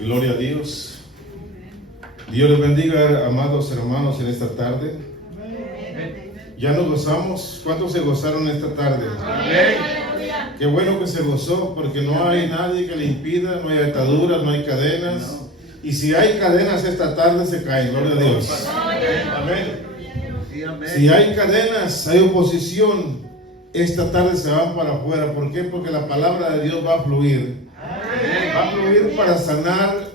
Gloria a Dios. Dios les bendiga, amados hermanos, en esta tarde. Ya nos gozamos. ¿Cuántos se gozaron esta tarde? Qué bueno que se gozó, porque no hay nadie que le impida, no hay ataduras, no hay cadenas. Y si hay cadenas esta tarde se caen. Gloria a Dios. Amén. Si hay cadenas, hay oposición, esta tarde se van para afuera. ¿Por qué? Porque la palabra de Dios va a fluir. Va a fluir para sanar,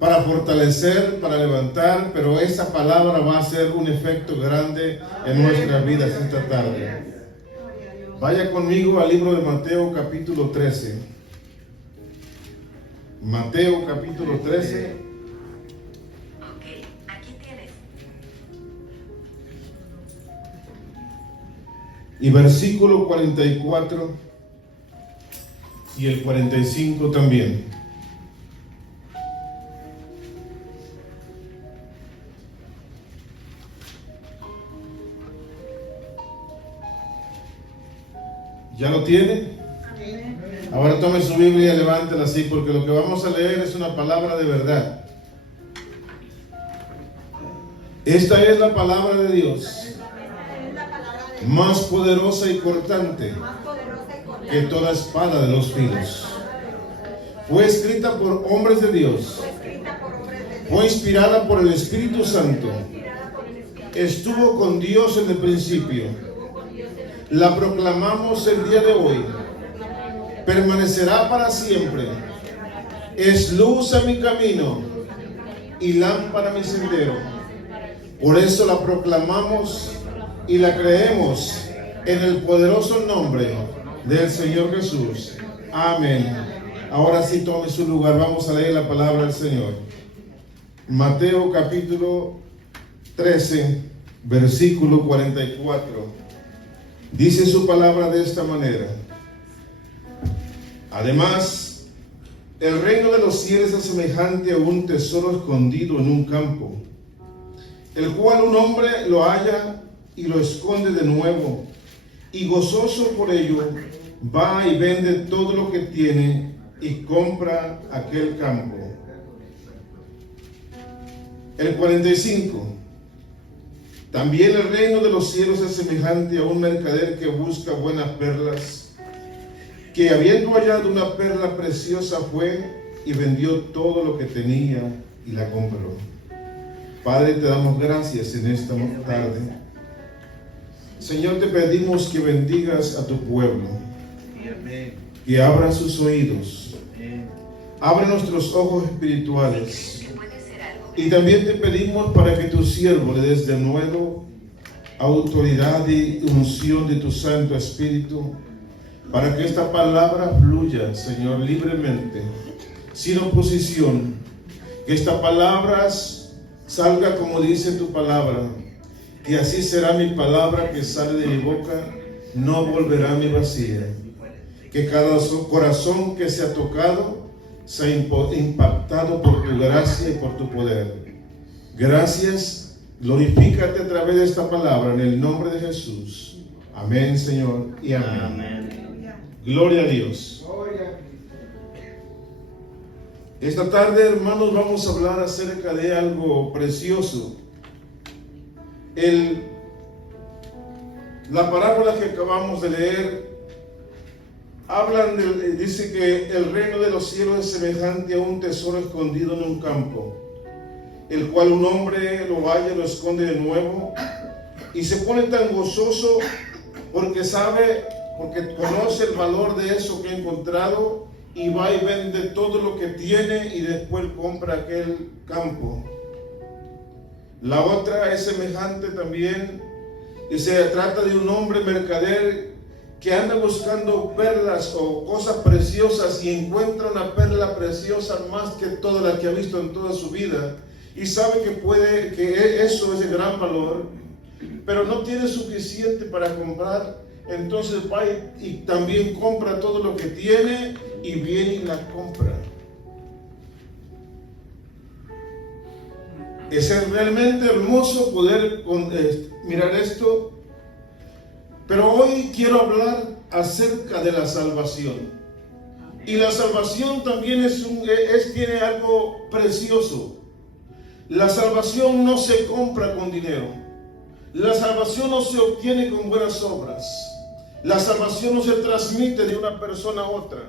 para fortalecer, para levantar, pero esa palabra va a hacer un efecto grande en nuestras vidas esta tarde. Vaya conmigo al libro de Mateo capítulo 13. Mateo capítulo 13. Y versículo 44 y el 45 también. ¿Ya lo tiene? Ahora tome su Biblia y levántela así, porque lo que vamos a leer es una palabra de verdad. Esta es la palabra de Dios, más poderosa y cortante que toda espada de los filos. Fue escrita por hombres de Dios, fue inspirada por el Espíritu Santo, estuvo con Dios en el principio. La proclamamos el día de hoy, permanecerá para siempre. Es luz a mi camino y lámpara a mi sendero. Por eso la proclamamos y la creemos en el poderoso nombre del Señor Jesús. Amén. Ahora sí, tome su lugar. Vamos a leer la palabra del Señor. Mateo capítulo 13, versículo 44. Dice su palabra de esta manera: además, el reino de los cielos es semejante a un tesoro escondido en un campo, el cual un hombre lo halla y lo esconde de nuevo, y gozoso por ello va y vende todo lo que tiene y compra aquel campo. El 45. También el reino de los cielos es semejante a un mercader que busca buenas perlas, que habiendo hallado una perla preciosa fue y vendió todo lo que tenía y la compró. Padre, te damos gracias en esta tarde. Señor, te pedimos que bendigas a tu pueblo, que abra sus oídos, abre nuestros ojos espirituales. Y también te pedimos para que tu siervo le des de nuevo autoridad y unción de tu Santo Espíritu, para que esta palabra fluya, Señor, libremente, sin oposición. Que esta palabra salga como dice tu palabra, que así será mi palabra que sale de mi boca, no volverá a mi vacía. Que cada corazón que se ha tocado sea impactado por tu gracia y por tu poder. Gracias, glorifícate a través de esta palabra en el nombre de Jesús. Amén, Señor, y amén. Amén. Gloria a Dios. Esta tarde, hermanos, vamos a hablar acerca de algo precioso. La parábola que acabamos de leer dice que el reino de los cielos es semejante a un tesoro escondido en un campo, el cual un hombre lo halla, lo esconde de nuevo, y se pone tan gozoso porque conoce el valor de eso que ha encontrado, y va y vende todo lo que tiene y después compra aquel campo. La otra es semejante también, y se trata de un hombre mercader que anda buscando perlas o cosas preciosas y encuentra una perla preciosa más que toda la que ha visto en toda su vida, y sabe que eso es de gran valor, pero no tiene suficiente para comprar. Entonces va y también compra todo lo que tiene y viene y la compra. Es realmente hermoso poder mirar esto. Pero hoy quiero hablar acerca de la salvación. Y la salvación también tiene algo precioso. La salvación no se compra con dinero. La salvación no se obtiene con buenas obras. La salvación no se transmite de una persona a otra.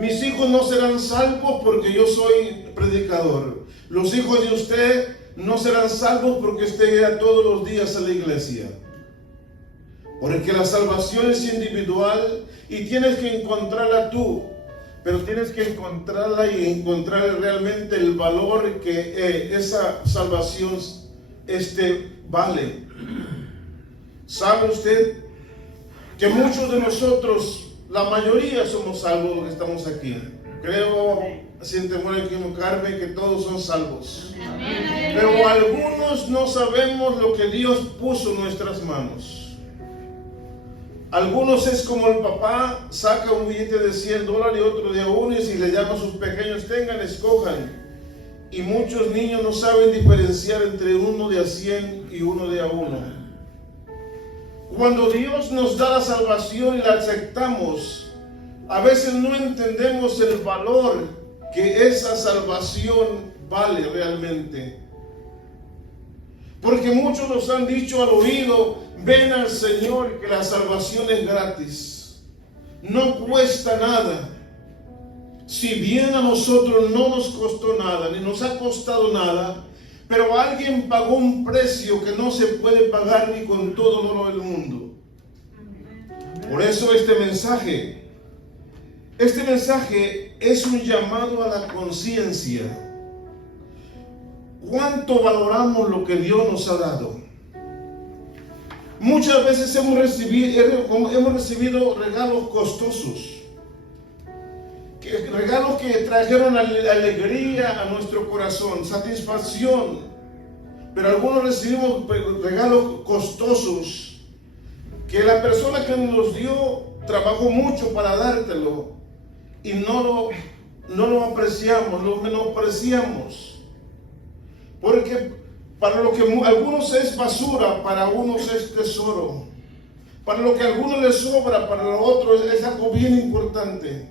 Mis hijos no serán salvos porque yo soy predicador. Los hijos de usted no serán salvos porque usted irá todos los días a la iglesia. Porque la salvación es individual y tienes que encontrarla tú. Pero tienes que encontrarla y encontrar realmente el valor que esa salvación vale. ¿Sabe usted que muchos de nosotros, la mayoría somos salvos los que estamos aquí? Creo, sin temor a equivocarme, que todos son salvos. Pero algunos no sabemos lo que Dios puso en nuestras manos. Algunos es como el papá, saca un billete de $100 y otro de $1 y le llama a sus pequeños, tengan, escojan. Y muchos niños no saben diferenciar entre uno de a 100 y uno de a 1. Cuando Dios nos da la salvación y la aceptamos, a veces no entendemos el valor que esa salvación vale realmente. Porque muchos nos han dicho al oído, ven al Señor, que la salvación es gratis. No cuesta nada. Si bien a nosotros no nos costó nada, ni nos ha costado nada, pero alguien pagó un precio que no se puede pagar ni con todo el oro del mundo. Por eso este mensaje es un llamado a la conciencia. ¿Cuánto valoramos lo que Dios nos ha dado? Muchas veces hemos recibido regalos costosos, regalos que trajeron alegría a nuestro corazón, satisfacción. Pero algunos recibimos regalos costosos que la persona que nos los dio trabajó mucho para dártelo y no lo apreciamos, lo menospreciamos. Porque para lo que algunos es basura, para unos es tesoro. Para lo que a algunos les sobra, para los otros es algo bien importante.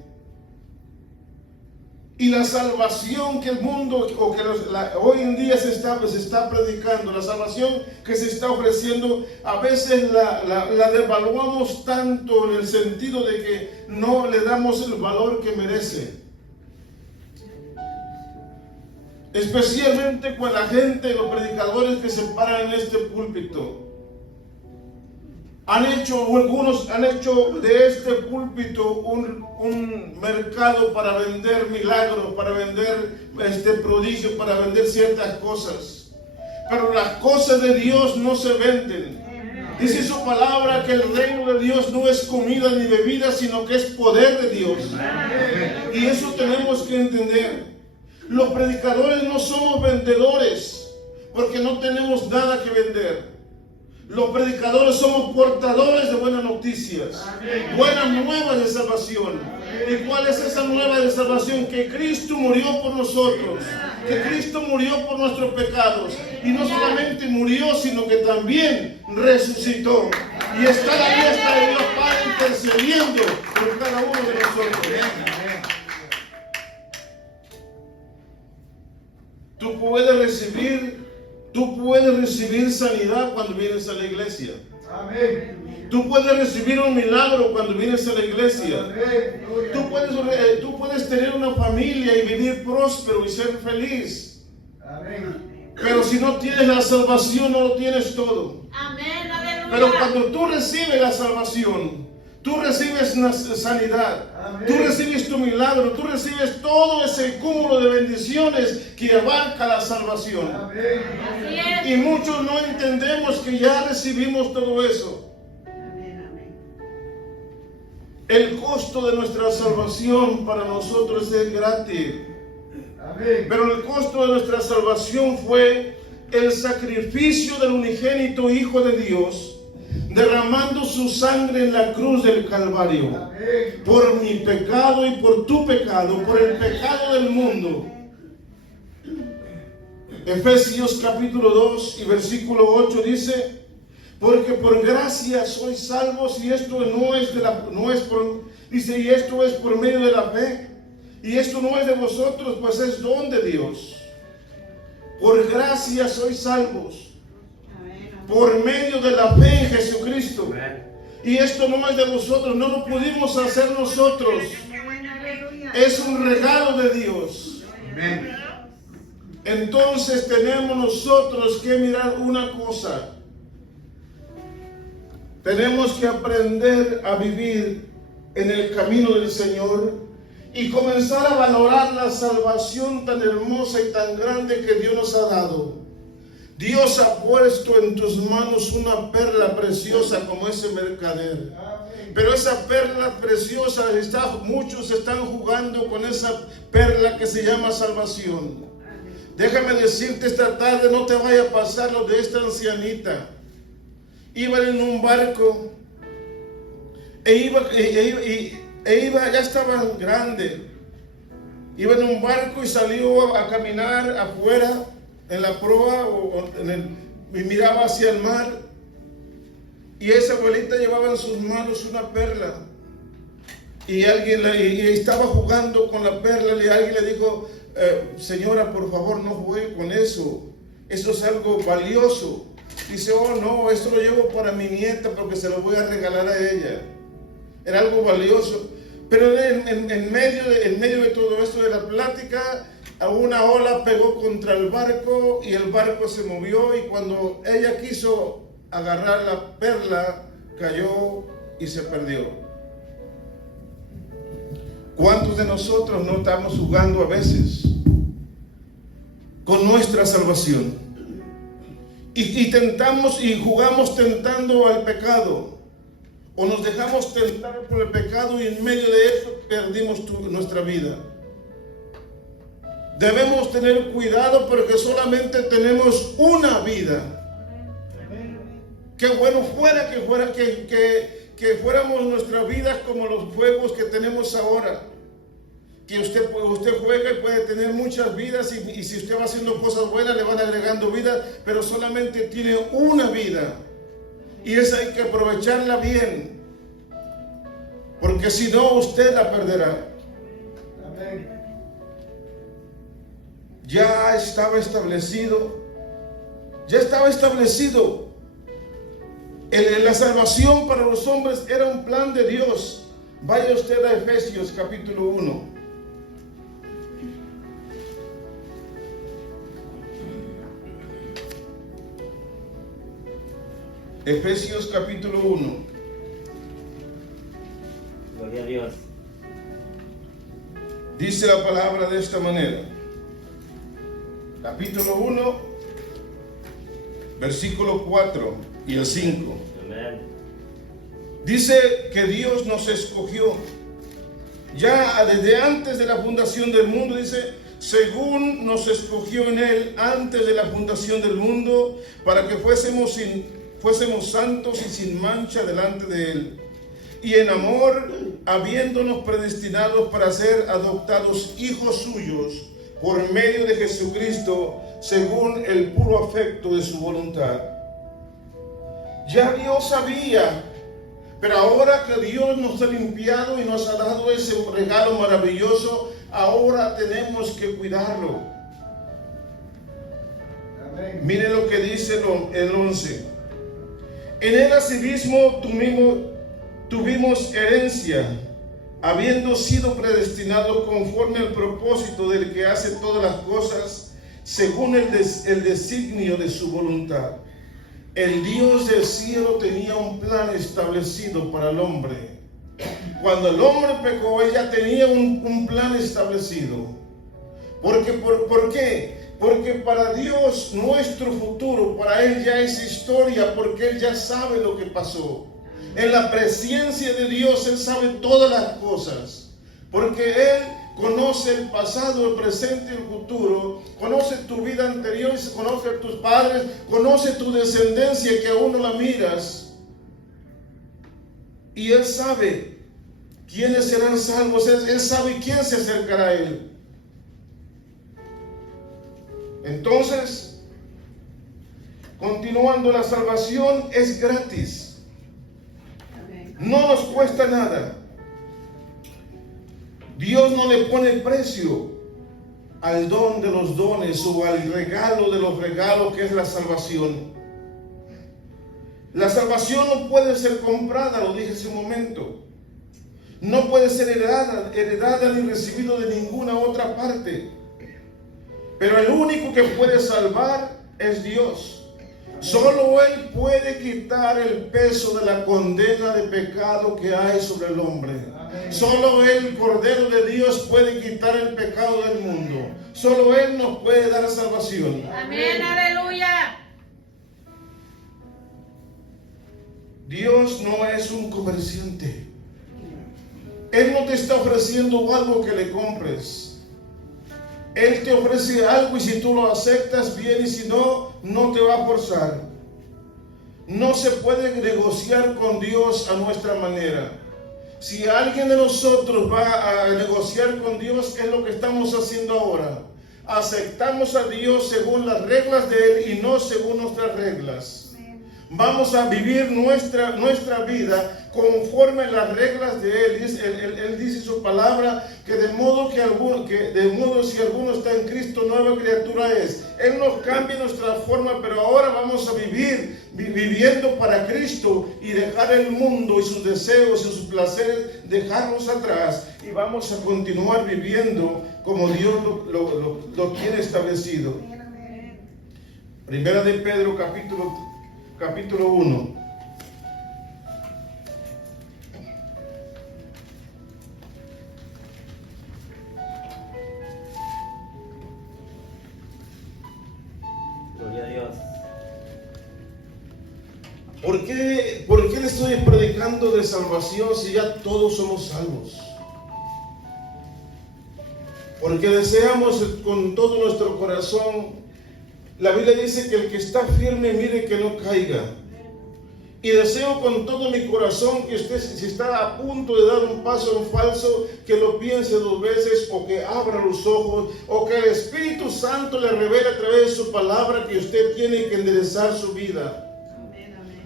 Y la salvación que el mundo, o que hoy en día se está predicando, la salvación que se está ofreciendo, a veces la devaluamos tanto en el sentido de que no le damos el valor que merece. Especialmente con la gente, los predicadores que se paran en este púlpito. Algunos han hecho de este púlpito un mercado para vender milagros, para vender prodigios, para vender ciertas cosas. Pero las cosas de Dios no se venden. Dice su palabra que el reino de Dios no es comida ni bebida, sino que es poder de Dios. Y eso tenemos que entender. Los predicadores no somos vendedores, porque no tenemos nada que vender. Los predicadores somos portadores de buenas noticias, buenas nuevas de salvación. ¿Y cuál es esa nueva de salvación? Que Cristo murió por nosotros, que Cristo murió por nuestros pecados. Y no solamente murió, sino que también resucitó. Y está a la diestra de Dios Padre intercediendo por cada uno de nosotros. Tú puedes recibir sanidad cuando vienes a la iglesia. Amén. Tú puedes recibir un milagro cuando vienes a la iglesia. Tú puedes tener una familia y vivir próspero y ser feliz. Amén. Pero si no tienes la salvación, no lo tienes todo. Amén. Pero cuando tú recibes la salvación, tú recibes una sanidad. Amén. Tú recibes tu milagro, tú recibes todo ese cúmulo de bendiciones que abarca la salvación. Amén. Y muchos no entendemos que ya recibimos todo eso. Amén. El costo de nuestra salvación para nosotros es gratis. Amén. Pero el costo de nuestra salvación fue el sacrificio del unigénito Hijo de Dios, derramando su sangre en la cruz del Calvario. Amén. Por mi pecado y por tu pecado, por el pecado del mundo. Efesios capítulo 2 y versículo 8 dice: Porque por gracia sois salvos, y esto dice, y esto es por medio de la fe. Y esto no es de vosotros, pues es don de Dios. Por gracia sois salvos, por medio de la fe en Jesucristo. Y esto no es de vosotros, no lo pudimos hacer nosotros. Es un regalo de Dios. Entonces tenemos nosotros que mirar una cosa. Tenemos que aprender a vivir en el camino del Señor y comenzar a valorar la salvación tan hermosa y tan grande que Dios nos ha dado. Dios ha puesto en tus manos una perla preciosa como ese mercader. Pero esa perla preciosa, muchos están jugando con esa perla que se llama salvación. Déjame decirte esta tarde, no te vaya a pasar lo de esta ancianita. Iban en un barco ya estaban grande. Iba en un barco y salió a caminar afuera en la proa y miraba hacia el mar. Y esa abuelita llevaba en sus manos una perla. Y estaba jugando con la perla y alguien le dijo, señora, por favor, no juegue con eso. Eso es algo valioso. Dice, oh no, esto lo llevo para mi nieta porque se lo voy a regalar a ella. Era algo valioso. Pero en medio de todo esto de la plática, una ola pegó contra el barco y el barco se movió, y cuando ella quiso agarrar la perla, cayó y se perdió. ¿Cuántos de nosotros no estamos jugando a veces con nuestra salvación? Y tentamos y jugamos tentando al pecado, o nos dejamos tentar por el pecado y en medio de eso perdimos nuestra vida. Debemos tener cuidado porque solamente tenemos una vida. Qué bueno fuera que fuéramos nuestras vidas como los juegos que tenemos ahora. Que usted juega y puede tener muchas vidas, y si usted va haciendo cosas buenas le van agregando vida, pero solamente tiene una vida, y esa hay que aprovecharla bien, porque si no usted la perderá. Amén. Ya estaba establecido la salvación para los hombres era un plan de Dios. Vaya usted a Efesios capítulo 1. Efesios capítulo 1. Gloria a Dios. Dice la palabra de esta manera. Capítulo 1, versículo 4 y el 5. Amén. Dice que Dios nos escogió ya desde antes de la fundación del mundo. Dice, según nos escogió en Él antes de la fundación del mundo, para que fuésemos santos y sin mancha delante de Él. Y en amor, habiéndonos predestinados para ser adoptados hijos suyos por medio de Jesucristo, según el puro afecto de su voluntad. Ya Dios sabía, pero ahora que Dios nos ha limpiado y nos ha dado ese regalo maravilloso, ahora tenemos que cuidarlo. Amén. Mire lo que dice el 11. En Él asimismo tuvimos herencia, habiendo sido predestinados conforme al propósito del que hace todas las cosas, según el designio de su voluntad. El Dios del cielo tenía un plan establecido para el hombre. Cuando el hombre pecó, ella tenía un plan establecido. ¿Por qué? Porque para Dios nuestro futuro, para Él ya es historia, porque Él ya sabe lo que pasó. En la presencia de Dios Él sabe todas las cosas, porque Él conoce el pasado, el presente y el futuro, conoce tu vida anterior, conoce a tus padres, conoce tu descendencia que aún no la miras, y Él sabe quiénes serán salvos. Él sabe quién se acercará a Él. Entonces, Continuando, la salvación es gratis. No nos cuesta nada. Dios no le pone precio al don de los dones o al regalo de los regalos que es la salvación. La salvación no puede ser comprada, lo dije hace un momento. No puede ser heredada ni recibida de ninguna otra parte. Pero el único que puede salvar es Dios. Solo Él puede quitar el peso de la condena de pecado que hay sobre el hombre. Solo el Cordero de Dios puede quitar el pecado del mundo. Solo Él nos puede dar salvación. Amén, aleluya. Dios no es un comerciante. Él no te está ofreciendo algo que le compres. Él te ofrece algo y si tú lo aceptas bien y si no, no te va a forzar. No se puede negociar con Dios a nuestra manera. Si alguien de nosotros va a negociar con Dios, es lo que estamos haciendo ahora. Aceptamos a Dios según las reglas de Él y no según nuestras reglas. Vamos a vivir nuestra vida conforme a las reglas de Él. Él dice en su palabra que de modo si alguno está en Cristo, nueva criatura es. Él nos cambia nuestra forma, pero ahora vamos a vivir viviendo para Cristo y dejar el mundo y sus deseos y sus placeres, dejarlos atrás y vamos a continuar viviendo como Dios lo tiene establecido. Primera de Pedro capítulo 1. Gloria a Dios. ¿Por qué le estoy predicando de salvación si ya todos somos salvos? Porque deseamos con todo nuestro corazón. La Biblia dice que el que está firme mire que no caiga. Y deseo con todo mi corazón que usted, si está a punto de dar un paso en falso, que lo piense 2 veces o que abra los ojos o que el Espíritu Santo le revele a través de su palabra que usted tiene que enderezar su vida.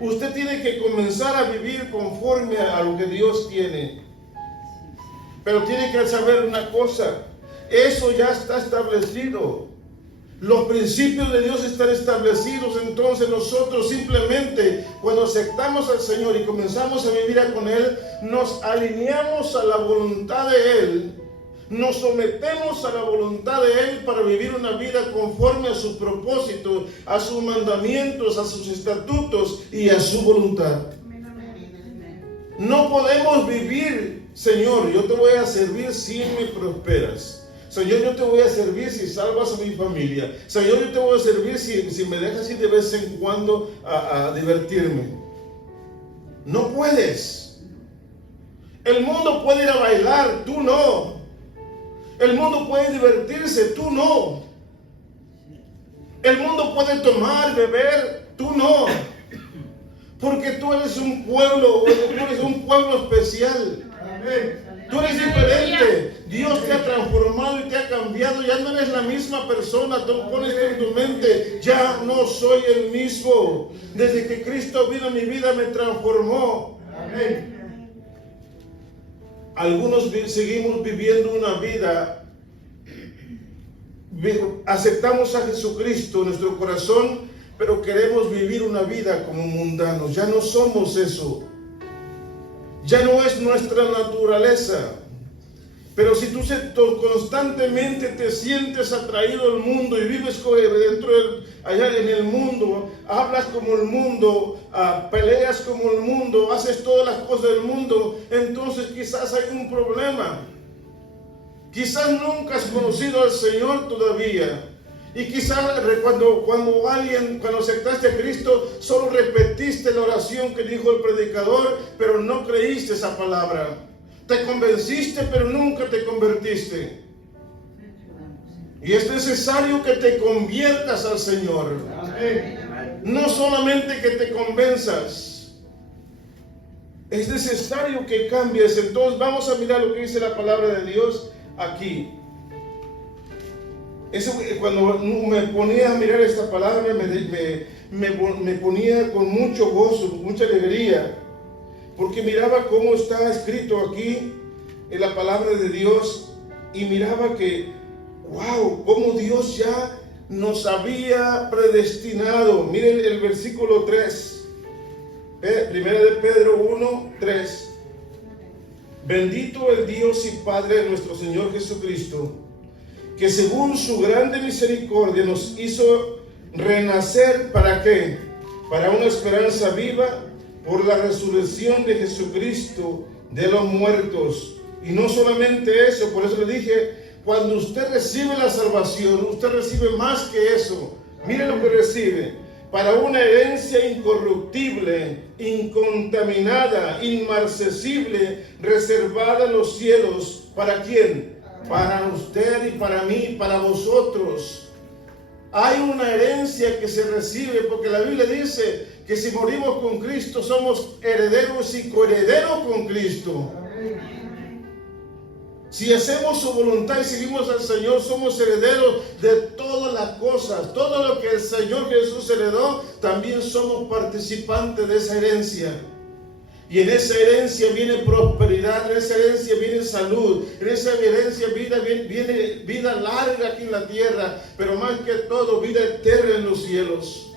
Usted tiene que comenzar a vivir conforme a lo que Dios tiene. Pero tiene que saber una cosa, eso ya está establecido. Los principios de Dios están establecidos, entonces nosotros simplemente cuando aceptamos al Señor y comenzamos a vivir con Él, nos alineamos a la voluntad de Él, nos sometemos a la voluntad de Él para vivir una vida conforme a sus propósitos, a sus mandamientos, a sus estatutos y a su voluntad. No podemos vivir, Señor, yo te voy a servir si me prosperas. Señor, yo te voy a servir si salvas a mi familia. Señor, yo te voy a servir si me dejas ir de vez en cuando a divertirme. No puedes. El mundo puede ir a bailar, tú no. El mundo puede divertirse, tú no. El mundo puede tomar, beber, tú no. Porque tú eres un pueblo, especial. Amén. Tú eres diferente. Dios te ha transformado y te ha cambiado. Ya no eres la misma persona. Tú pones en tu mente, ya no soy el mismo. Desde que Cristo vino a mi vida me transformó. Amén. Algunos seguimos viviendo una vida. Aceptamos a Jesucristo en nuestro corazón, pero queremos vivir una vida como mundanos. Ya no somos eso. Ya no es nuestra naturaleza. Pero si tú constantemente te sientes atraído al mundo y vives allá en el mundo, hablas como el mundo, peleas como el mundo, haces todas las cosas del mundo, entonces quizás hay un problema. Quizás nunca has conocido al Señor todavía. Y quizás cuando aceptaste a Cristo, solo repetiste la oración que dijo el predicador, pero no creíste esa palabra. Te convenciste, pero nunca te convertiste. Y es necesario que te conviertas al Señor. No solamente que te convenzas. Es necesario que cambies. Entonces vamos a mirar lo que dice la palabra de Dios aquí. Cuando me ponía a mirar esta palabra, me ponía con mucho gozo, con mucha alegría, porque miraba cómo está escrito aquí en la palabra de Dios, y miraba que, wow, cómo Dios ya nos había predestinado. Miren el versículo 3, primera de Pedro 1, 3. Bendito el Dios y Padre de nuestro Señor Jesucristo, que según su grande misericordia nos hizo renacer, ¿para qué? Para una esperanza viva por la resurrección de Jesucristo de los muertos. Y no solamente eso, por eso le dije, cuando usted recibe la salvación, usted recibe más que eso. Mire lo que recibe: para una herencia incorruptible, incontaminada, inmarcesible, reservada en los cielos. ¿Para quién? Para usted y para mí, para vosotros. Hay una herencia que se recibe, porque la Biblia dice que si morimos con Cristo somos herederos y coherederos con Cristo. Si hacemos su voluntad y seguimos al Señor, somos herederos de todas las cosas. Todo lo que el Señor Jesús heredó, también somos participantes de esa herencia. Y en esa herencia viene prosperidad, en esa herencia viene salud, en esa herencia viene vida larga aquí en la tierra, pero más que todo, vida eterna en los cielos.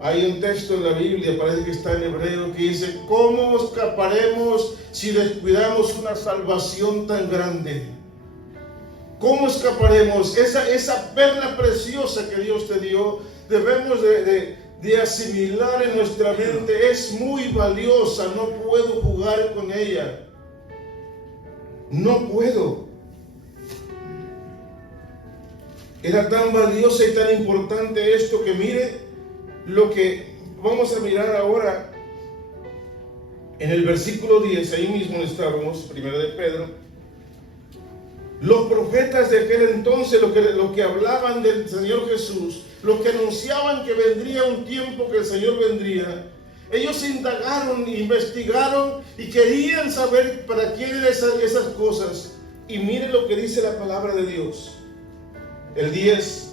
Hay un texto en la Biblia, parece que está en hebreo, que dice: ¿cómo escaparemos si descuidamos una salvación tan grande? ¿Cómo escaparemos? Esa perla preciosa que Dios te dio, debemos de asimilar en nuestra mente. Es muy valiosa, no puedo jugar con ella. No puedo. Era tan valiosa y tan importante esto que mire lo que vamos a mirar ahora en el versículo 10, ahí mismo estábamos, primero de Pedro. Los profetas de aquel entonces, lo que hablaban del Señor Jesús, los que anunciaban que vendría un tiempo que el Señor vendría, ellos indagaron, investigaron y querían saber para quién eran esas cosas. Y miren lo que dice la palabra de Dios. El 10.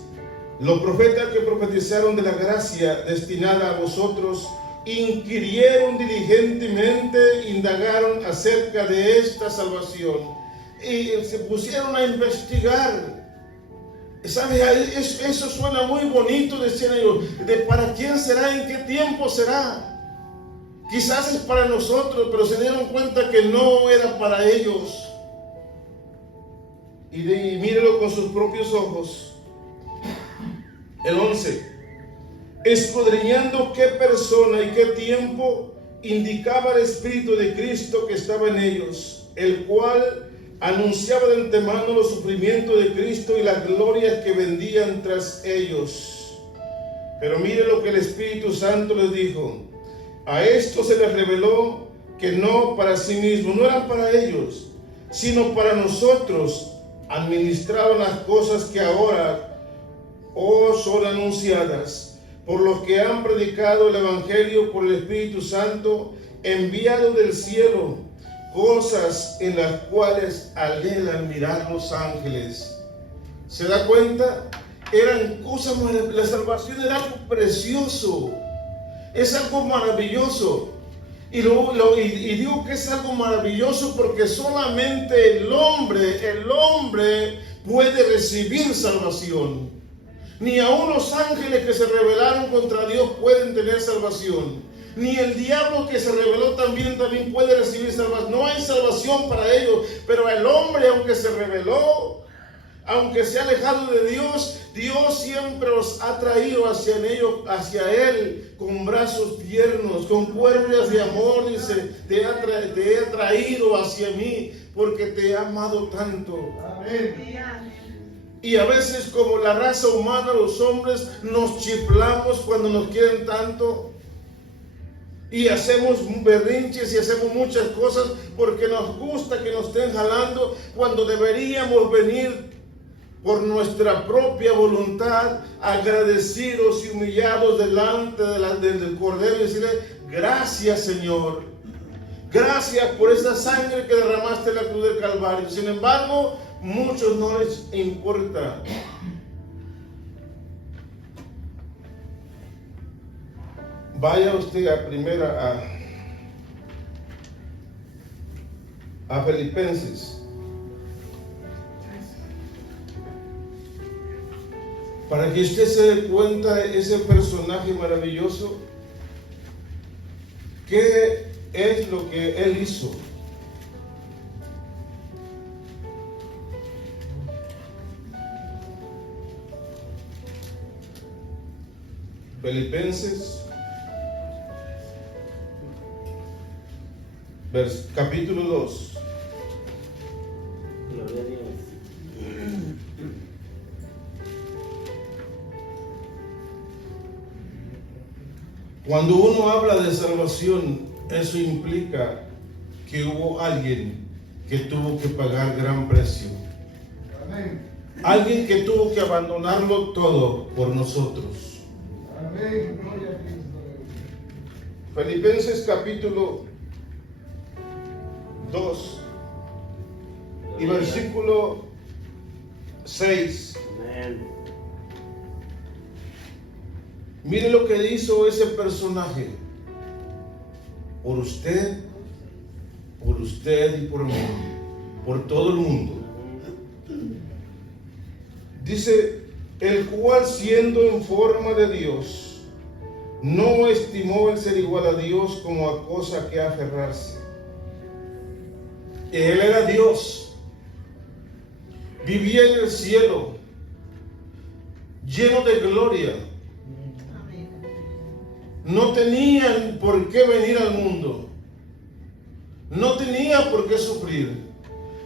Los profetas que profetizaron de la gracia destinada a vosotros inquirieron diligentemente, indagaron acerca de esta salvación y se pusieron a investigar. ¿Sabes? Eso suena muy bonito, decían ellos, de para quién será, en qué tiempo será. Quizás es para nosotros, pero se dieron cuenta que no era para ellos. Y mírenlo con sus propios ojos. El 11, escudriñando qué persona y qué tiempo indicaba el Espíritu de Cristo que estaba en ellos, el cual anunciaba de antemano los sufrimientos de Cristo y las glorias que vendían tras ellos. Pero mire lo que el Espíritu Santo les dijo: a esto se les reveló que no para sí mismos, no eran para ellos, sino para nosotros, administraban las cosas que ahora son anunciadas por los que han predicado el Evangelio por el Espíritu Santo enviado del cielo, cosas en las cuales anhelan mirar los ángeles. ¿Se da cuenta? Eran cosas maravillosas. La salvación era algo precioso, es algo maravilloso. Y digo que es algo maravilloso porque solamente el hombre puede recibir salvación. Ni aun los ángeles que se rebelaron contra Dios pueden tener salvación. Ni el diablo que se rebeló también puede recibir salvación. No hay salvación para ellos. Pero el hombre, aunque se rebeló, aunque se ha alejado de Dios, Dios siempre los ha traído hacia Él con brazos tiernos, con cuerdas de amor. Dice: te he traído hacia mí porque te he amado tanto. Amén. Y a veces, como la raza humana, los hombres nos chiflamos cuando nos quieren tanto y hacemos berrinches y hacemos muchas cosas porque nos gusta que nos estén jalando, cuando deberíamos venir por nuestra propia voluntad, agradecidos y humillados delante del Cordero y decirle: gracias, Señor. Gracias por esa sangre que derramaste en la cruz del Calvario. Sin embargo, muchos no les importa. Vaya usted a Filipenses, para que usted se dé cuenta de ese personaje maravilloso. ¿Qué es lo que él hizo? Filipenses capítulo 2. Gloria a Dios. Cuando uno habla de salvación, eso implica que hubo alguien que tuvo que pagar gran precio. Amén. Alguien que tuvo que abandonarlo todo por nosotros. Amén. Gloria a Cristo. Filipenses capítulo 2 y versículo 6. Amén. Mire lo que hizo ese personaje. Por usted y por mí, por todo el mundo. Dice, el cual siendo en forma de Dios, no estimó el ser igual a Dios como a cosa que aferrarse. Él era Dios, vivía en el cielo, lleno de gloria. No tenían por qué venir al mundo, no tenía por qué sufrir,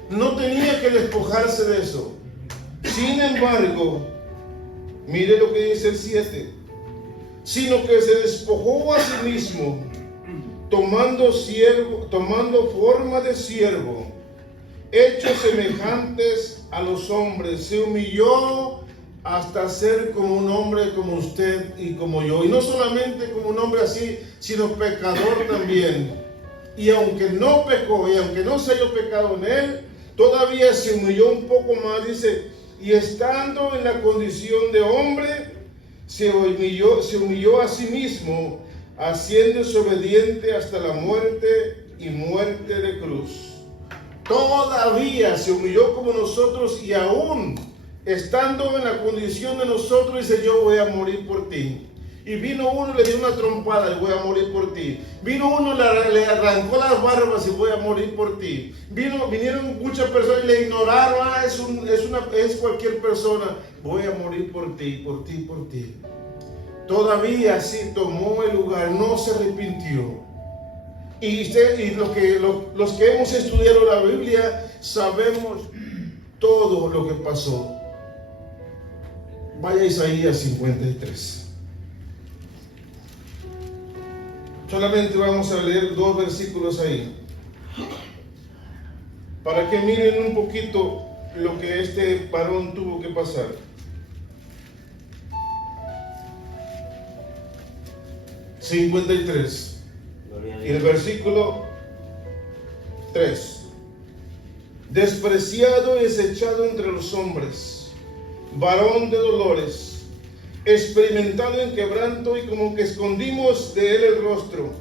no tenía que despojarse de eso. Sin embargo, mire lo que dice el 7, sino que se despojó a sí mismo, tomando forma de siervo, hechos semejantes a los hombres, se humilló hasta ser como un hombre como usted y como yo. Y no solamente como un hombre así, sino pecador también. Y aunque no pecó, y aunque no se halló pecado en él, todavía se humilló un poco más. Dice, y estando en la condición de hombre, se humilló a sí mismo, haciéndose obediente hasta la muerte y muerte de cruz. Todavía se humilló como nosotros, y aún estando en la condición de nosotros, dice, yo voy a morir por ti. Y vino uno y le dio una trompada, y voy a morir por ti. Vino uno, le arrancó las barbas, y voy a morir por ti. Vinieron muchas personas y le ignoraron, es cualquier persona, voy a morir por ti, por ti, por ti. Todavía sí tomó el lugar, no se arrepintió. Y los que hemos estudiado la Biblia sabemos todo lo que pasó. Vaya a Isaías 53. Solamente vamos a leer 2 versículos ahí, para que miren un poquito lo que este varón tuvo que pasar. Y el versículo 3. Despreciado y desechado entre los hombres, varón de dolores, experimentado en quebranto, y como que escondimos de él el rostro.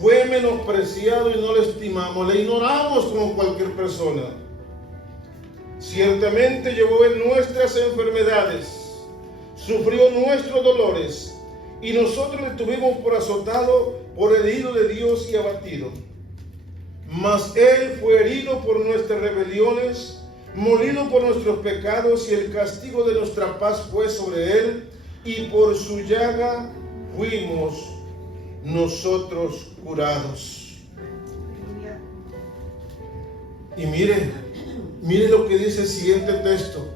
Fue menospreciado y no lo estimamos, le ignoramos como cualquier persona. Ciertamente llevó él nuestras enfermedades, sufrió nuestros dolores, y nosotros le tuvimos por azotado, por herido de Dios y abatido. Mas él fue herido por nuestras rebeliones, molido por nuestros pecados, y el castigo de nuestra paz fue sobre él, y por su llaga fuimos nosotros curados. Y mire lo que dice el siguiente texto.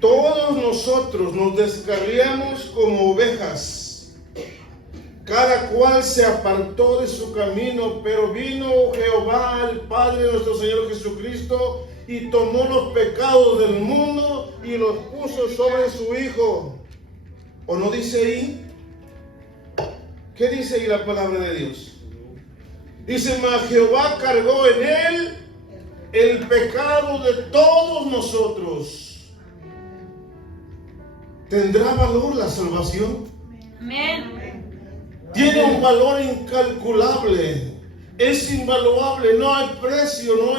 Todos nosotros nos descarriamos como ovejas, cada cual se apartó de su camino, pero vino Jehová, el Padre de nuestro Señor Jesucristo, y tomó los pecados del mundo y los puso sobre su Hijo. ¿O no dice ahí? ¿Qué dice ahí la palabra de Dios? Dice, mas Jehová cargó en él el pecado de todos nosotros. ¿Tendrá valor la salvación? Amén. Tiene un valor incalculable. Es invaluable. No hay precio, no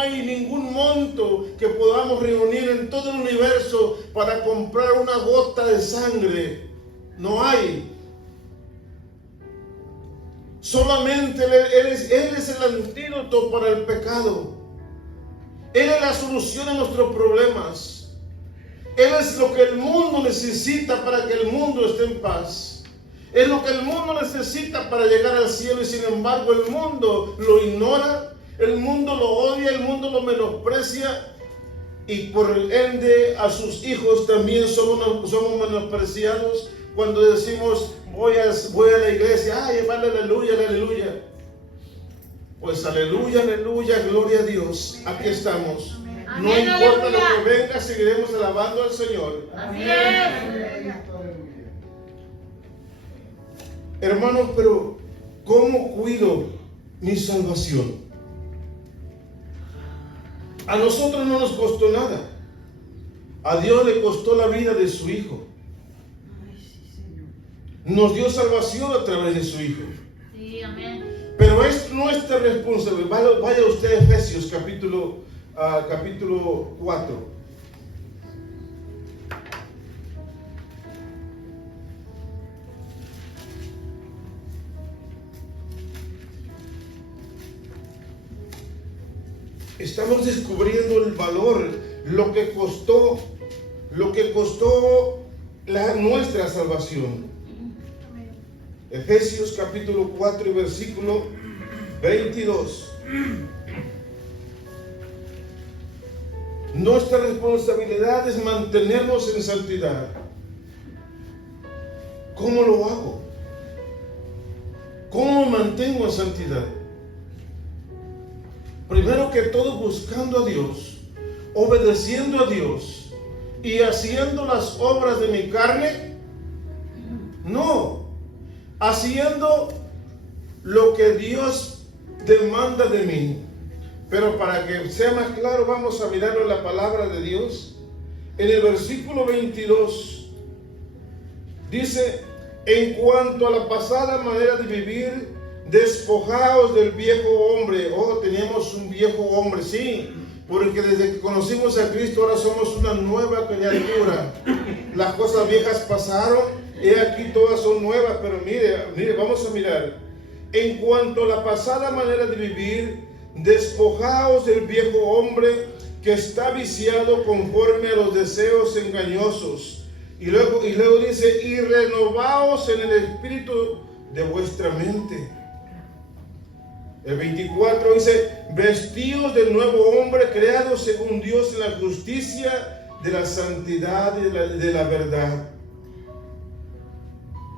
hay ningún monto que podamos reunir en todo el universo para comprar una gota de sangre. No hay. Solamente Él es el antídoto para el pecado. Él es la solución a nuestros problemas. Él es lo que el mundo necesita para que el mundo esté en paz. Es lo que el mundo necesita para llegar al cielo, y sin embargo el mundo lo ignora, el mundo lo odia, el mundo lo menosprecia, y por ende a sus hijos también somos menospreciados cuando decimos voy a la iglesia, llevarle aleluya, aleluya. Pues aleluya, aleluya, gloria a Dios, aquí estamos. No Amén, importa aleluya. lo que venga, seguiremos alabando al Señor. Así es. Hermanos, pero ¿cómo cuido mi salvación? A nosotros no nos costó nada. A Dios le costó la vida de su Hijo. Nos dio salvación a través de su Hijo. Sí, amén. Pero es nuestra responsabilidad. Vaya usted a Efesios capítulo 4. Estamos descubriendo el valor, lo que costó nuestra salvación. Efesios capítulo 4 y versículo 22. Nuestra responsabilidad es mantenernos en santidad. ¿Cómo lo hago? ¿Cómo me mantengo en santidad? Primero que todo, buscando a Dios, obedeciendo a Dios y haciendo las obras de mi carne. No, haciendo lo que Dios demanda de mí. Pero para que sea más claro, vamos a mirarlo en la palabra de Dios. En el versículo 22 dice: en cuanto a la pasada manera de vivir, despojaos del viejo hombre. Oh, teníamos un viejo hombre, sí, porque desde que conocimos a Cristo ahora somos una nueva criatura. Las cosas viejas pasaron, y aquí todas son nuevas. Pero mire, vamos a mirar. En cuanto a la pasada manera de vivir, despojaos del viejo hombre que está viciado conforme a los deseos engañosos. Y luego dice: y renovaos en el espíritu de vuestra mente. El 24 dice: vestíos del nuevo hombre, creado según Dios en la justicia de la santidad y de la verdad.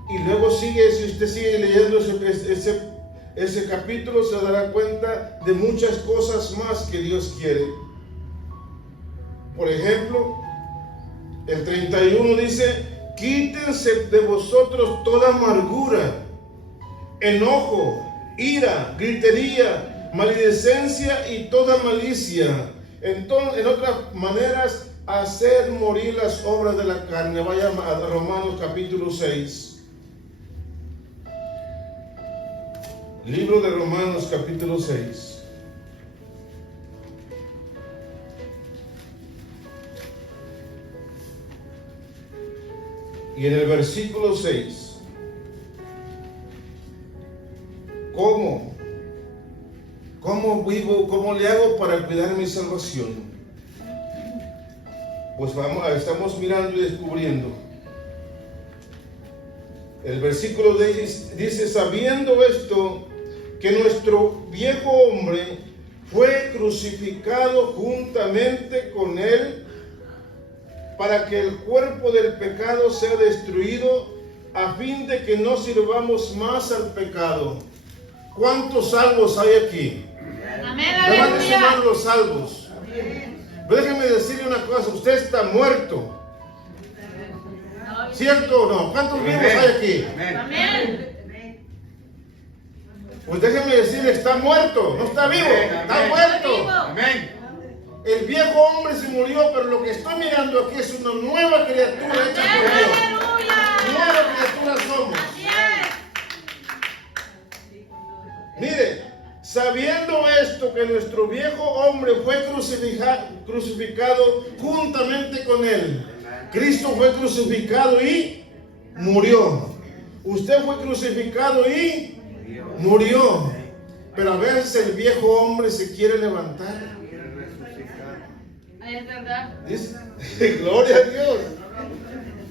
Y luego sigue, si usted sigue leyendo ese capítulo, se dará cuenta de muchas cosas más que Dios quiere. Por ejemplo, el 31 dice: quítense de vosotros toda amargura, enojo, ira, gritería, maledicencia y toda malicia. Entonces, en otras maneras, hacer morir las obras de la carne. Vaya a Romanos capítulo 6. Libro de Romanos capítulo 6. Y en el versículo 6. ¿Cómo vivo? ¿Cómo le hago para cuidar mi salvación? Pues estamos mirando y descubriendo. El versículo 10 dice: sabiendo esto, que nuestro viejo hombre fue crucificado juntamente con él, para que el cuerpo del pecado sea destruido, a fin de que no sirvamos más al pecado. ¿Cuántos salvos hay aquí? Amén, Levántese aleluya. mano los salvos. Déjeme decirle una cosa: usted está muerto. ¿Cierto o no? ¿Cuántos vivos hay aquí? Amén. Pues déjeme decirle, está muerto, no está vivo, está muerto. Amén. El viejo hombre se murió, pero lo que estoy mirando aquí es una nueva criatura hecha por Dios. Aleluya. Nueva criatura somos. Así es. Mire, sabiendo esto que nuestro viejo hombre fue crucificado juntamente con él. Cristo fue crucificado y murió. Usted fue crucificado y murió. Pero a veces el viejo hombre se quiere levantar. Es verdad. Dice, gloria a Dios.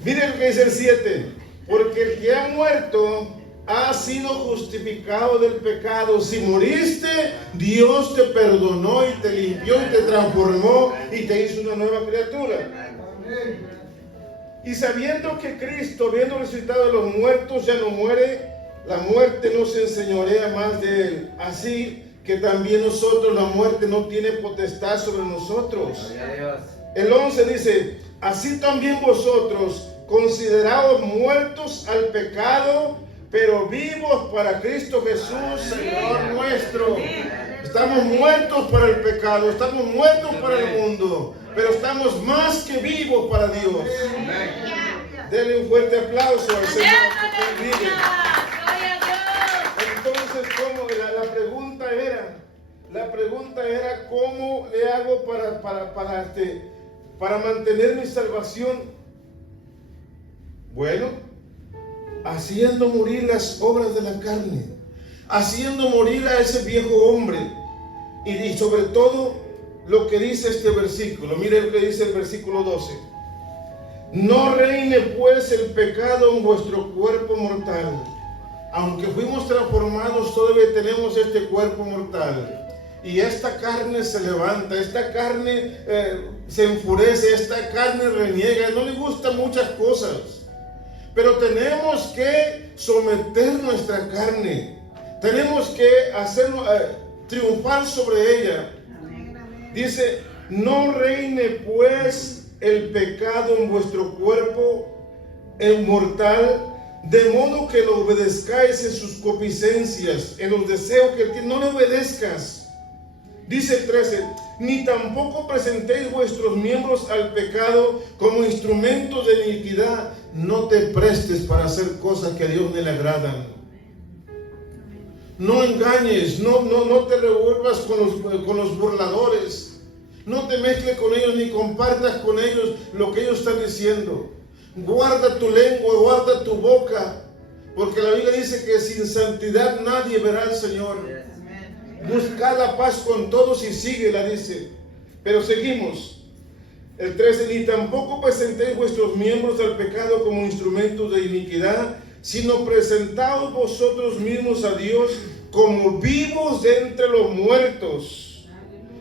Miren lo que dice el 7. Porque el que ha muerto ha sido justificado del pecado. Si moriste, Dios te perdonó y te limpió y te transformó y te hizo una nueva criatura. Y sabiendo que Cristo, habiendo resucitado de los muertos, ya no muere, la muerte no se enseñorea más de él. Así que también nosotros, la muerte no tiene potestad sobre nosotros. El 11 dice, así también vosotros, considerados muertos al pecado, pero vivos para Cristo Jesús, Señor nuestro. Estamos muertos para el pecado, estamos muertos para el mundo, pero estamos más que vivos para Dios. Denle un fuerte aplauso al Señor. Que te bendiga. Gloria a Dios. Entonces, ¿cómo? La pregunta era, ¿cómo le hago para mantener mi salvación? Bueno, haciendo morir las obras de la carne, haciendo morir a ese viejo hombre, y sobre todo lo que dice este versículo. Mire lo que dice el versículo 12. No reine pues el pecado en vuestro cuerpo mortal. Aunque fuimos transformados, todavía tenemos este cuerpo mortal. Y esta carne se levanta, esta carne se enfurece, esta carne reniega, no le gustan muchas cosas. Pero tenemos que someter nuestra carne. Tenemos que hacerlo, triunfar sobre ella. Dice, no reine pues el pecado en vuestro cuerpo mortal, de modo que lo obedezcáis en sus concupiscencias, en los deseos que tiene. No le obedezcas. Dice el 13, ni tampoco presentéis vuestros miembros al pecado como instrumentos de iniquidad. No te prestes para hacer cosas que a Dios no le agradan. No engañes, no te revuelvas con los burladores. No te mezcles con ellos ni compartas con ellos lo que ellos están diciendo. Guarda tu lengua, guarda tu boca, porque la Biblia dice que sin santidad nadie verá al Señor. Busca la paz con todos y síguela, dice. Pero seguimos. El 13, ni tampoco presentéis vuestros miembros al pecado como instrumentos de iniquidad, sino presentaos vosotros mismos a Dios como vivos de entre los muertos,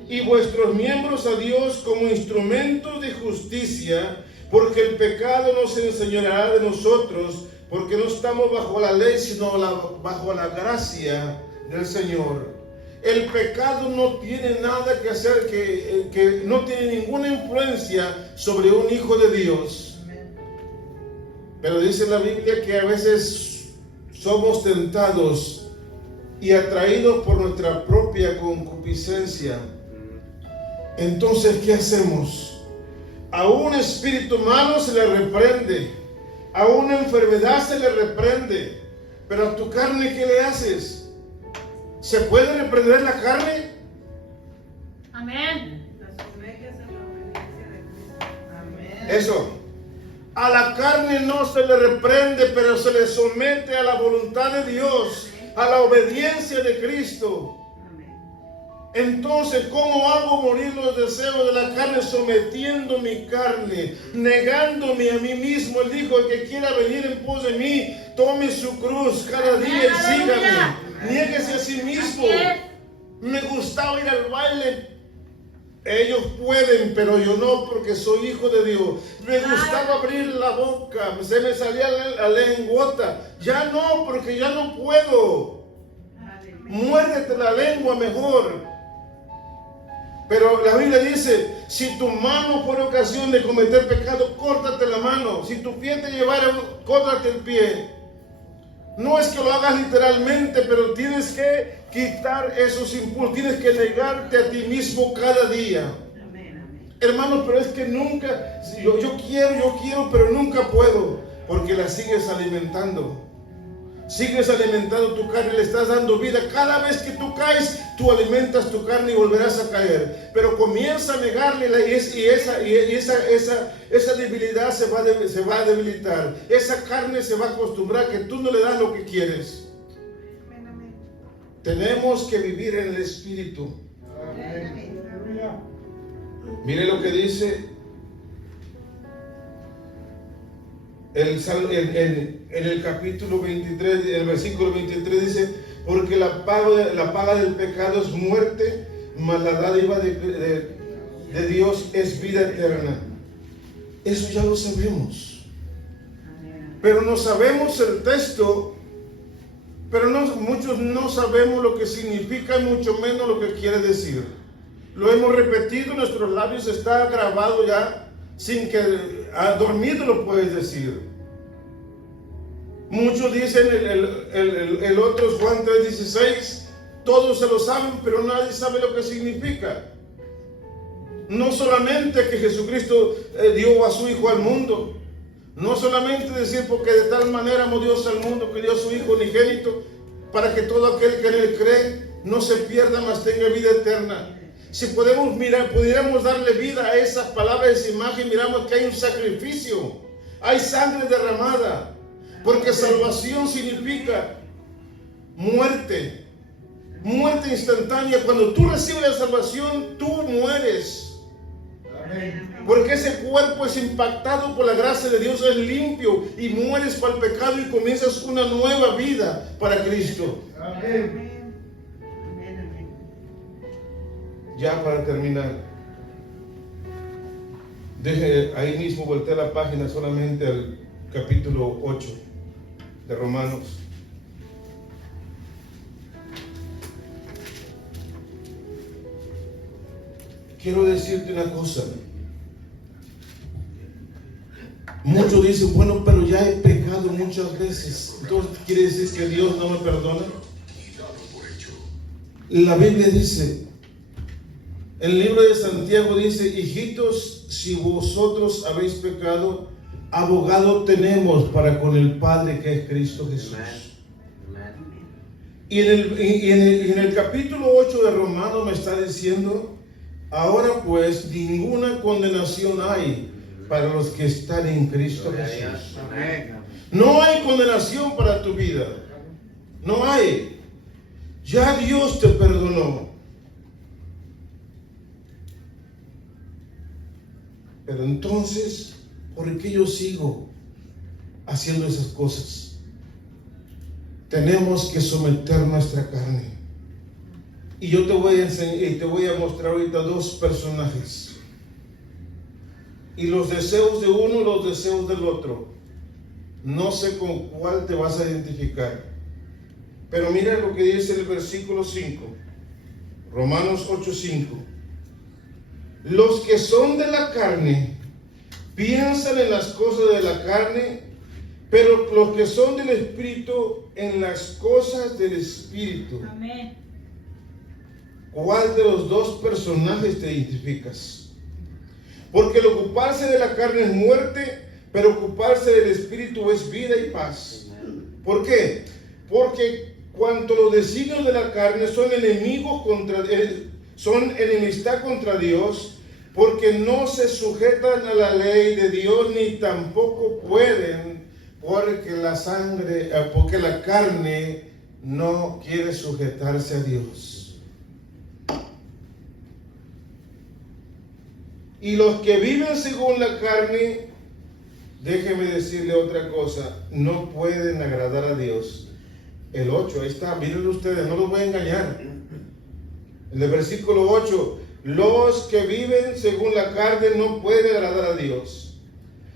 y vuestros miembros a Dios como instrumentos de justicia, porque el pecado no se enseñoreará de nosotros, porque no estamos bajo la ley, sino bajo la gracia del Señor. El pecado no tiene nada que hacer, que no tiene ninguna influencia sobre un hijo de Dios. Pero dice la Biblia que a veces somos tentados y atraídos por nuestra propia concupiscencia. Entonces, ¿qué hacemos? A un espíritu malo se le reprende, a una enfermedad se le reprende, pero a tu carne, ¿qué le haces? ¿Se puede reprender la carne? Amén. Eso. A la carne no se le reprende, pero se le somete a la voluntad de Dios, a la obediencia de Cristo. Entonces, ¿cómo hago morir los deseos de la carne? Sometiendo mi carne, negándome a mí mismo. Él dijo, el que quiera venir en pos de mí, tome su cruz cada día y sígame. Niéguese a sí mismo. Me gustaba ir al baile. Ellos pueden, pero yo no, porque soy hijo de Dios. Me gustaba abrir la boca, se me salía la lengüota. Ya no, porque ya no puedo. Muérdete la lengua mejor. Pero la Biblia dice, si tu mano fuera ocasión de cometer pecado, córtate la mano. Si tu pie te llevara, córtate el pie. No es que lo hagas literalmente, pero tienes que quitar esos impulsos, tienes que negarte a ti mismo cada día. Hermanos, pero es que nunca, yo quiero, pero nunca puedo, porque la sigues alimentando. Sigues alimentando tu carne, le estás dando vida. Cada vez que tú caes, tú alimentas tu carne y volverás a caer. Pero comienza a negarle y esa debilidad se va a debilitar. Esa carne se va a acostumbrar que tú no le das lo que quieres. Tenemos que vivir en el Espíritu. Mire lo que dice en el capítulo 23, el versículo 23 dice: porque la paga del pecado es muerte, mas la dádiva de Dios es vida eterna. Eso ya lo sabemos. Pero no sabemos el texto, pero muchos no sabemos lo que significa y mucho menos lo que quiere decir. Lo hemos repetido, en nuestros labios está grabado ya, sin que dormido lo puedes decir. Muchos dicen el otro es Juan 3:16, todos se lo saben, pero nadie sabe lo que significa. No solamente que Jesucristo dio a su Hijo al mundo, no solamente decir porque de tal manera amó Dios al mundo que dio a su Hijo unigénito, para que todo aquel que en él cree no se pierda, mas tenga vida eterna. Si pudiéramos darle vida a esas palabras, esa imagen, miramos que hay un sacrificio, hay sangre derramada, porque salvación significa muerte instantánea. Cuando tú recibes la salvación, tú mueres. Porque ese cuerpo es impactado por la gracia de Dios, es limpio, y mueres para el pecado y comienzas una nueva vida para Cristo. Amén. Ya para terminar, deje ahí mismo, voltea la página solamente al capítulo 8 de Romanos. Quiero decirte una cosa. Muchos dicen, bueno, pero ya he pecado muchas veces, entonces quiere decir que Dios no me perdona. La Biblia dice, en el libro de Santiago dice: hijitos, si vosotros habéis pecado, abogado tenemos para con el Padre, que es Cristo Jesús. Y en el capítulo 8 de Romanos me está diciendo: ahora pues ninguna condenación hay para los que están en Cristo Jesús. No hay condenación para tu vida. No hay. Ya Dios te perdonó. Pero entonces, ¿por qué yo sigo haciendo esas cosas? Tenemos que someter nuestra carne. Y yo te voy a enseñar, y te voy a mostrar ahorita dos personajes. Y los deseos de uno, los deseos del otro. No sé con cuál te vas a identificar. Pero mira lo que dice el versículo 5. Romanos 8:5. Los que son de la carne piensan en las cosas de la carne, pero los que son del Espíritu en las cosas del Espíritu. Amén. ¿Cuál de los dos personajes te identificas? Porque el ocuparse de la carne es muerte, pero ocuparse del Espíritu es vida y paz. ¿Por qué? Porque cuanto los designios de la carne son enemistad contra Dios, porque no se sujetan a la ley de Dios, ni tampoco pueden, porque la carne no quiere sujetarse a Dios. Y los que viven según la carne, déjeme decirle otra cosa, no pueden agradar a Dios. El 8, ahí está, miren ustedes, no los voy a engañar. En el versículo 8, los que viven según la carne no pueden agradar a Dios.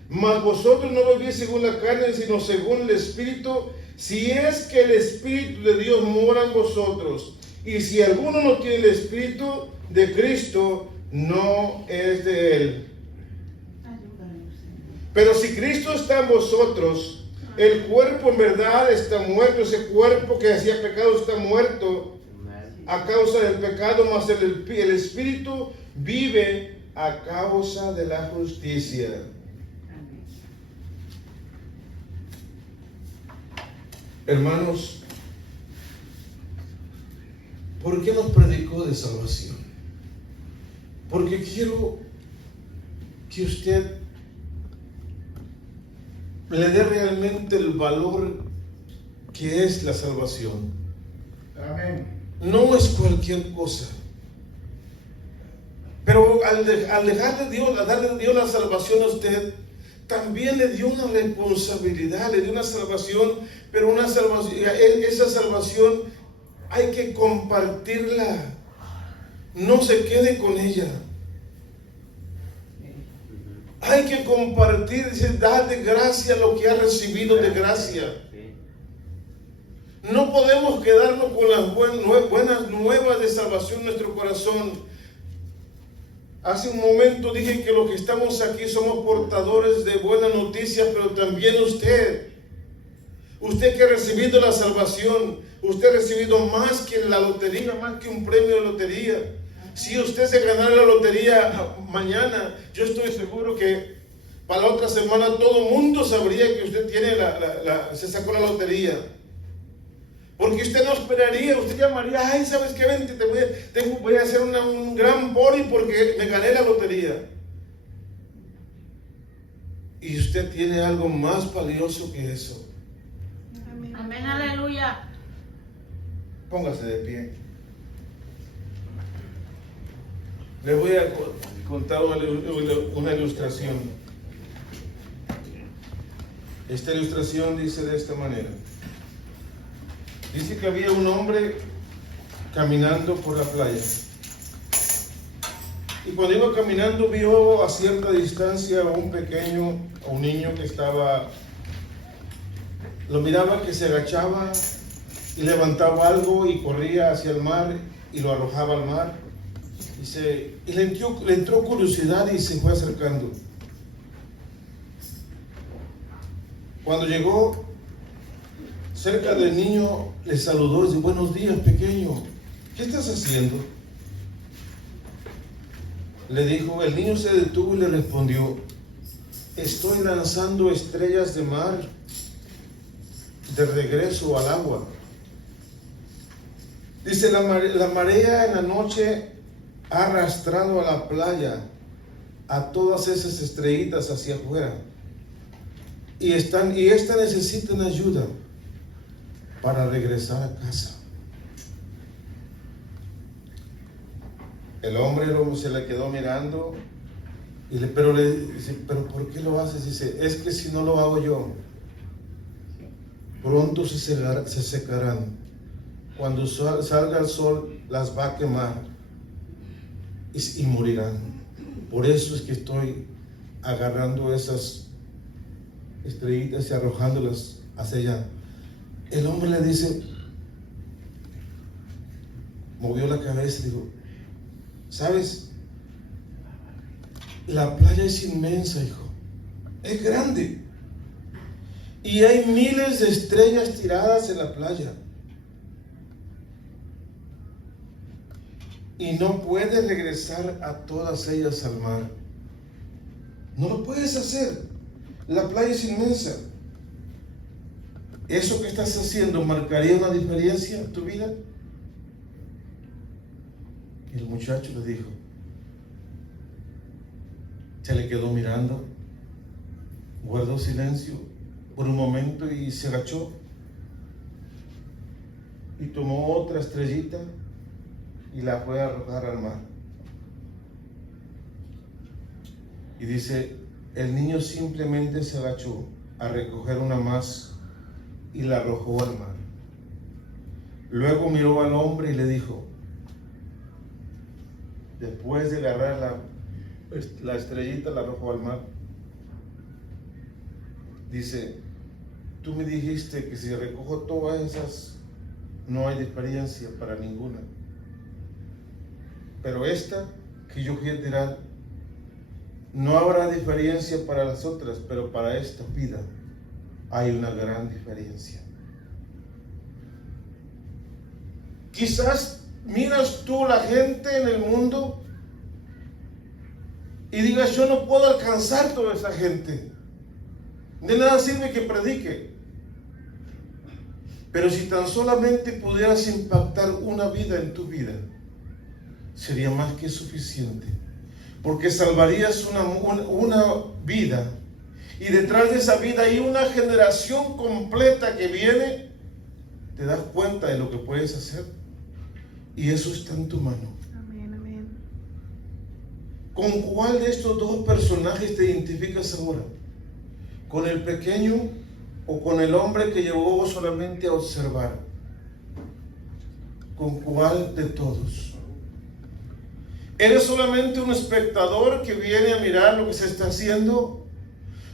Mas vosotros no vivís según la carne, sino según el Espíritu, si es que el Espíritu de Dios mora en vosotros. Y si alguno no tiene el Espíritu de Cristo, no es de él. Pero si Cristo está en vosotros, El cuerpo en verdad está muerto, ese cuerpo que hacía pecado está muerto a causa del pecado, mas el espíritu vive a causa de la justicia. Hermanos, ¿por qué nos predicó de salvación? Porque quiero que usted le dé realmente el valor que es la salvación. Amén. No es cualquier cosa. Pero al dejarle Dios, a darle a Dios la salvación a usted, también le dio una responsabilidad, le dio una salvación, pero una salvación, esa salvación hay que compartirla. No se quede con ella. Hay que compartir, dar de gracia lo que ha recibido de gracia. No podemos quedarnos con las buenas nuevas de salvación en nuestro corazón. Hace un momento dije que los que estamos aquí somos portadores de buenas noticias, pero también usted que ha recibido la salvación, usted ha recibido más que la lotería, más que un premio de lotería. Si usted se ganara la lotería mañana, yo estoy seguro que para la otra semana todo el mundo sabría que usted tiene se sacó la lotería. Porque usted no esperaría, usted llamaría, ay, ¿sabes qué? Vente, voy a hacer un gran body porque me gané la lotería. Y usted tiene algo más valioso que eso. Amén, aleluya. Póngase de pie. Les voy a contar una ilustración. Esta ilustración dice de esta manera. Dice que había un hombre caminando por la playa. Y cuando iba caminando vio a cierta distancia a un niño que estaba, lo miraba que se agachaba y levantaba algo y corría hacia el mar y lo arrojaba al mar. Y le entró curiosidad y se fue acercando. Cuando llegó cerca del niño, le saludó y dice, buenos días, pequeño, ¿qué estás haciendo? Le dijo, el niño se detuvo y le respondió, estoy lanzando estrellas de mar de regreso al agua. Dice, la marea en la noche ha arrastrado a la playa a todas esas estrellitas hacia afuera y estas necesitan ayuda para regresar a casa. El hombre se le quedó mirando pero le dice, ¿pero por qué lo haces? Dice, es que si no lo hago yo, pronto se secarán. Cuando salga el sol las va a quemar y morirán. Por eso es que estoy agarrando esas estrellitas y arrojándolas hacia allá. El hombre le dice, movió la cabeza y dijo, ¿sabes? La playa es inmensa, hijo. Es grande. Y hay miles de estrellas tiradas en la playa. Y no puedes regresar a todas ellas al mar. No lo puedes hacer. La playa es inmensa. ¿Eso que estás haciendo marcaría una diferencia en tu vida? Y el muchacho le dijo, se le quedó mirando, guardó silencio por un momento y se agachó y tomó otra estrellita y la fue a arrojar al mar. Y dice, el niño simplemente se agachó a recoger una más y la arrojó al mar. Luego miró al hombre y le dijo, después de agarrar la estrellita, la arrojó al mar. Dice, tú me dijiste que si recojo todas esas, no hay diferencia para ninguna. Pero esta que yo quiero tirar, no habrá diferencia para las otras, pero para esta vida hay una gran diferencia. Quizás miras tú la gente en el mundo y digas, yo no puedo alcanzar toda esa gente. De nada sirve que predique. Pero si tan solamente pudieras impactar una vida en tu vida, sería más que suficiente. Porque salvarías una vida. Y detrás de esa vida hay una generación completa que viene. Te das cuenta de lo que puedes hacer. Y eso está en tu mano. Amén, amén. ¿Con cuál de estos dos personajes te identificas ahora? ¿Con el pequeño o con el hombre que llegó solamente a observar? ¿Con cuál de todos? ¿Eres solamente un espectador que viene a mirar lo que se está haciendo?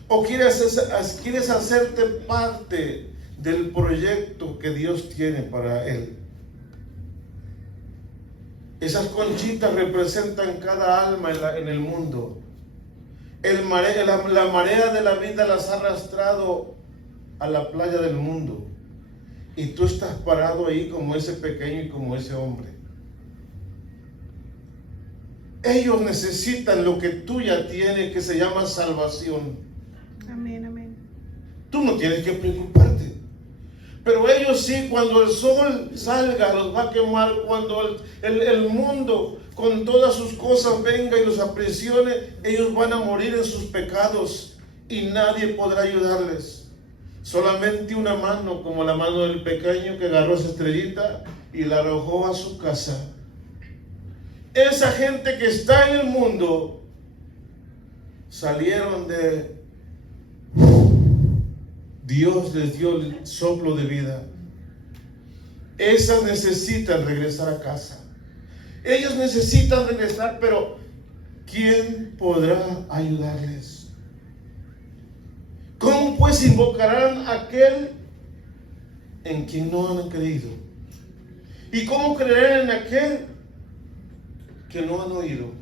¿O quieres hacerte parte del proyecto que Dios tiene para él? Esas conchitas representan cada alma en el mundo. La marea de la vida las ha arrastrado a la playa del mundo. Y tú estás parado ahí como ese pequeño y como ese hombre. Ellos necesitan lo que tú ya tienes, que se llama salvación. Amén, amén. Tú no tienes que preocuparte. Pero ellos sí, cuando el sol salga, los va a quemar. Cuando el mundo con todas sus cosas venga y los aprisione, ellos van a morir en sus pecados y nadie podrá ayudarles. Solamente una mano, como la mano del pequeño que agarró esa estrellita y la arrojó a su casa. Esa gente que está en el mundo salieron de... Dios les dio el soplo de vida. Esas necesitan regresar a casa. Ellos necesitan regresar, pero ¿quién podrá ayudarles? ¿Cómo pues invocarán a aquel en quien no han creído? ¿Y cómo creerán en aquel que no han oído?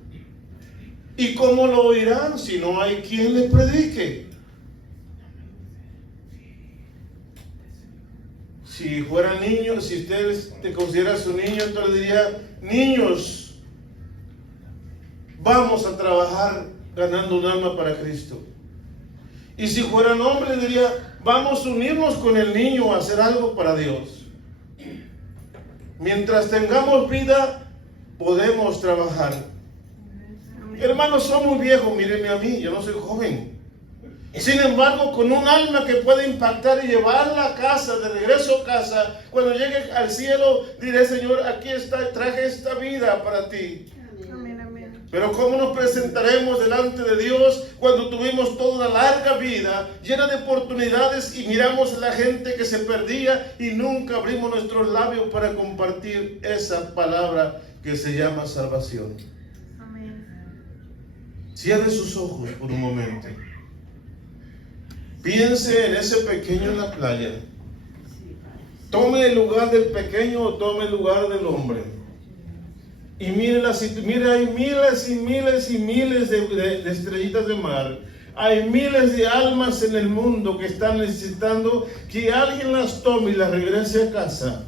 ¿Y cómo lo oirán si no hay quien les predique? Si fueran niños, si ustedes te consideran su niño, entonces diría, niños, vamos a trabajar ganando un alma para Cristo. Y si fueran hombres, diría, vamos a unirnos con el niño a hacer algo para Dios. Mientras tengamos vida, podemos trabajar. Hermanos, soy muy viejo, mírenme a mí, yo no soy joven. Sin embargo, con un alma que puede impactar y llevarla a casa, de regreso a casa, cuando llegue al cielo, diré, Señor, aquí está, traje esta vida para ti. Amén, amén. Pero ¿cómo nos presentaremos delante de Dios cuando tuvimos toda una larga vida llena de oportunidades y miramos a la gente que se perdía y nunca abrimos nuestros labios para compartir esa palabra que se llama salvación? Amén. Cierre sus ojos por un momento. Piense en ese pequeño en la playa. Tome el lugar del pequeño o tome el lugar del hombre. Y mire hay miles y miles y miles de estrellitas de mar. Hay miles de almas en el mundo que están necesitando que alguien las tome y las regrese a casa.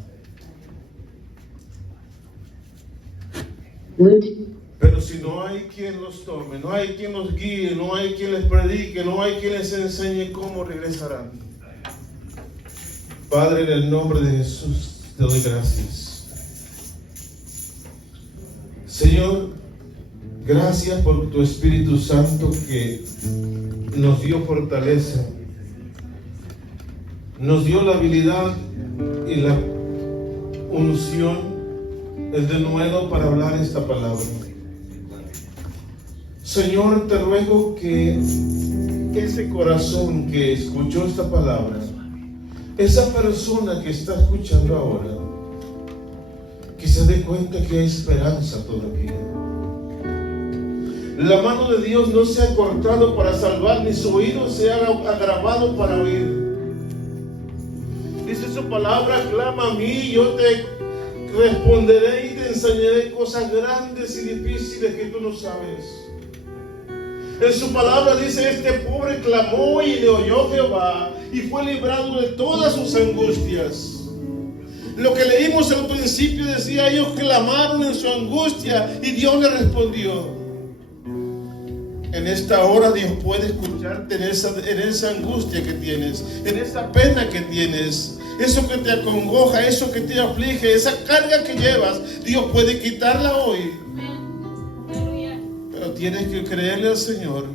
Pero si no hay quien los tome, no hay quien los guíe, no hay quien les predique, no hay quien les enseñe cómo regresarán. Padre, en el nombre de Jesús te doy gracias. Señor, gracias por tu Espíritu Santo que nos dio fortaleza, nos dio la habilidad y la unción, el denuedo para hablar esta palabra. Señor, te ruego que ese corazón que escuchó esta palabra, esa persona que está escuchando ahora, que se dé cuenta que hay esperanza todavía. La mano de Dios no se ha cortado para salvar, ni su oído se ha agravado para oír. Dice su palabra, clama a mí, yo te responderé y te enseñaré cosas grandes y difíciles que tú no sabes. En su palabra dice: este pobre clamó y le oyó Jehová y fue librado de todas sus angustias. Lo que leímos al principio decía: ellos clamaron en su angustia y Dios le respondió. En esta hora Dios puede escucharte en esa angustia que tienes, en esa pena que tienes, eso que te acongoja, eso que te aflige, esa carga que llevas. Dios puede quitarla hoy. Pero tienes que creerle al Señor.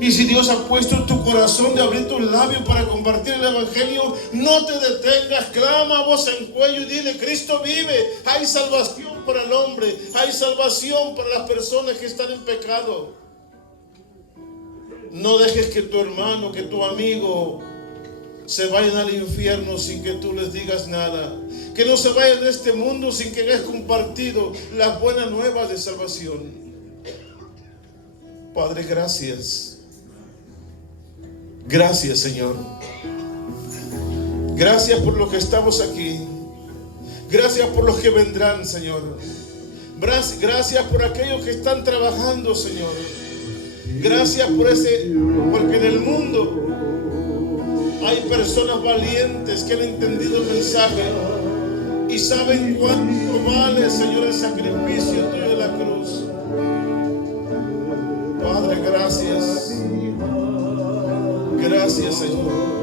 Y si Dios ha puesto en tu corazón de abrir tus labios para compartir el Evangelio, no te detengas, clama a voz en cuello y dile: Cristo vive. Hay salvación para el hombre, hay salvación para las personas que están en pecado. No dejes que tu hermano, que tu amigo se vayan al infierno sin que tú les digas nada. Que no se vayan de este mundo sin que hayas compartido las buenas nuevas de salvación. Padre, gracias. Gracias, Señor. Gracias por los que estamos aquí. Gracias por los que vendrán, Señor. Gracias por aquellos que están trabajando, Señor. Gracias porque en el mundo hay personas valientes que han entendido el mensaje y saben cuánto vale, Señor, el sacrificio tuyo de la cruz. Padre, gracias. Gracias, Señor.